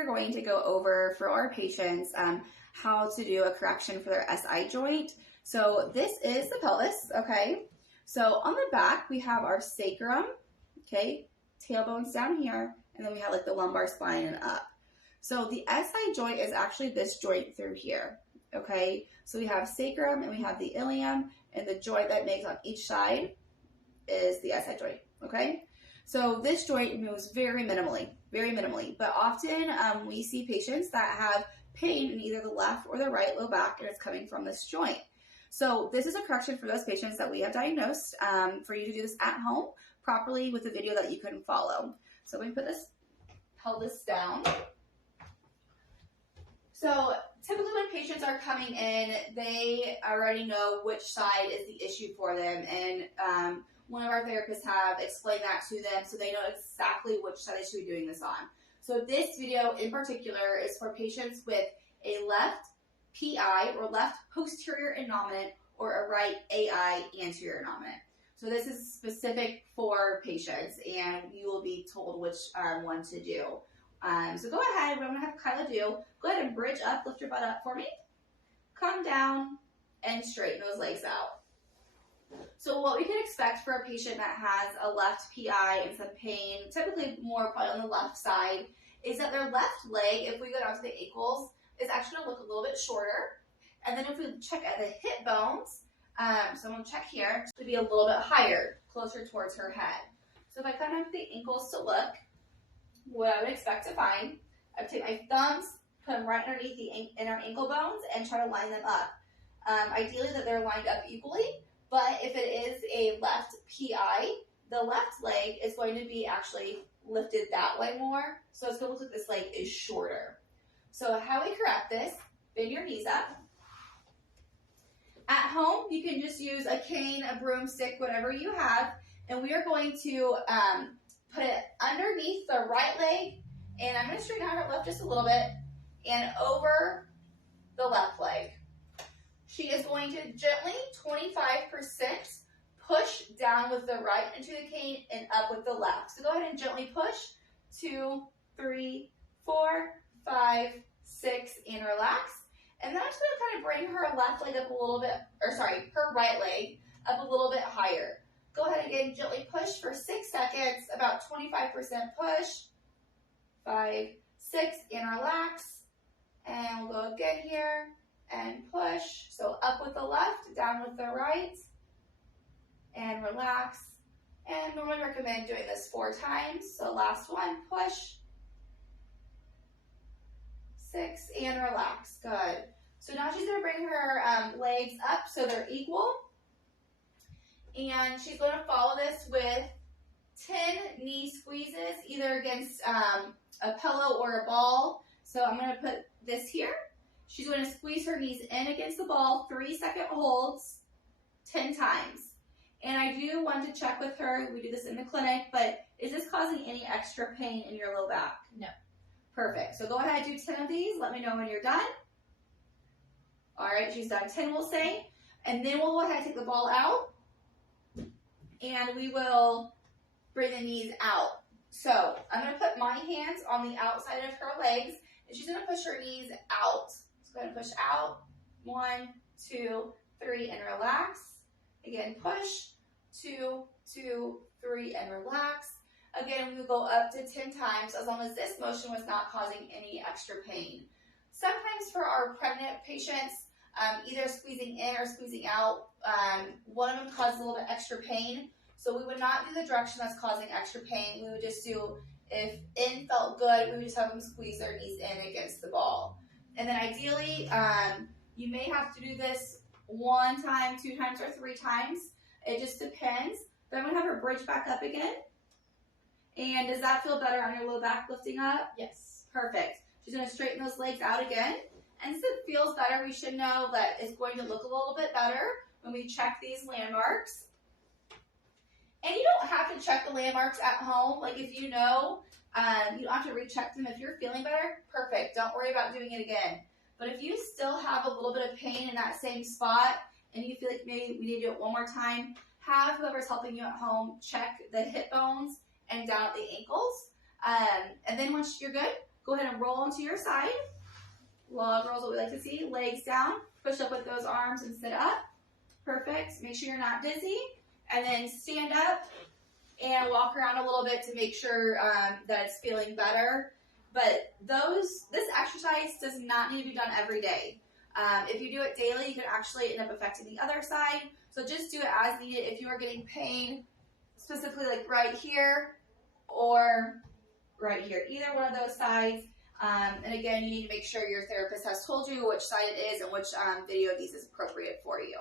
are going to go over for our patients how to do a correction for their SI joint. So this is the pelvis, okay? So on the back, we have our sacrum, okay? Tailbone's down here, and then we have like the lumbar spine and up. So the SI joint is actually this joint through here, okay? So we have sacrum and we have the ilium, and the joint that makes on each side is the SI joint, okay? So this joint moves very minimally, but often we see patients that have pain in either the left or the right low back, and it's coming from this joint. So this is a correction for those patients that we have diagnosed for you to do this at home properly with a video that you can follow. So let me put this pelvis down. So typically when patients are coming in, they already know which side is the issue for them, and one of our therapists have explained that to them so they know exactly which side they should be doing this on. So this video in particular is for patients with a left PI or left posterior innominate or a right AI anterior innominate. So this is specific for patients, and you will be told which one to do. So go ahead, what I'm going to have Kyla do, go ahead and bridge up, lift your butt up for me, come down, and straighten those legs out. So what we can expect for a patient that has a left PI and some pain, typically more probably on the left side, is that their left leg, if we go down to the ankles, is actually going to look a little bit shorter. And then if we check at the hip bones, so I'm going to check here, to be a little bit higher, closer towards her head. So if I come up the ankles to look, what I would expect to find, I would take my thumbs, put them right underneath the inner ankle bones, and try to line them up. Ideally that they're lined up equally, but if it is a left PI, the left leg is going to be actually lifted that way more, so it's going to look like this leg is shorter. So how we correct this, bend your knees up. At home, you can just use a cane, a broomstick, whatever you have, and we are going to put it underneath the right leg, and I'm going to straighten out her left just a little bit, and over the left leg. She is going to gently, 25%, push down with the right into the cane and up with the left. So go ahead and gently push, 2, 3, 4, 5, 6, and relax. And then I'm just going to kind of bring her left leg up a little bit, her right leg up a little bit higher. Go ahead again, gently push for 6 seconds, about 25% push, 5, 6, and relax. And we'll go again here and push. So up with the left, down with the right, and relax. And normally recommend doing this 4 times. So last one, push, 6, and relax. Good. So now she's going to bring her legs up so they're equal. And she's going to follow this with 10 knee squeezes, either against a pillow or a ball. So I'm going to put this here. She's going to squeeze her knees in against the ball, 3-second holds, 10 times. And I do want to check with her, we do this in the clinic, but is this causing any extra pain in your low back? No. Perfect. So go ahead and do 10 of these. Let me know when you're done. All right, she's done 10, we'll say. And then we'll go ahead and take the ball out. And we will bring the knees out. So I'm going to put my hands on the outside of her legs, and she's going to push her knees out. So go ahead and push out. 1, 2, 3, and relax. Again, push. 2, 2, 3, and relax. Again, we will go up to 10 times as long as this motion was not causing any extra pain. Sometimes for our pregnant patients, either squeezing in or squeezing out, one of them causes a little bit extra pain. So we would not do the direction that's causing extra pain. We would just do, if in felt good, we would just have them squeeze their knees in against the ball. And then ideally, you may have to do this 1 time, 2 times, or 3 times. It just depends. But I'm going to have her bridge back up again. And does that feel better on your low back lifting up? Yes. Perfect. She's going to straighten those legs out again. And since it feels better, we should know that it's going to look a little bit better when we check these landmarks. And you don't have to check the landmarks at home. Like if you know, you don't have to recheck them. If you're feeling better, perfect. Don't worry about doing it again. But if you still have a little bit of pain in that same spot and you feel like maybe we need to do it one more time, have whoever's helping you at home check the hip bones and down at the ankles. And then once you're good, go Go ahead and roll onto your side. Log rolls, what we like to see. Legs down. Push up with those arms and sit up. Perfect. Make sure you're not dizzy. And then stand up and walk around a little bit to make sure that it's feeling better. But this exercise does not need to be done every day. If you do it daily, you could actually end up affecting the other side. So just do it as needed. If you are getting pain, specifically like right here or right here, either one of those sides. And again, you need to make sure your therapist has told you which side it is and which video of these is appropriate for you.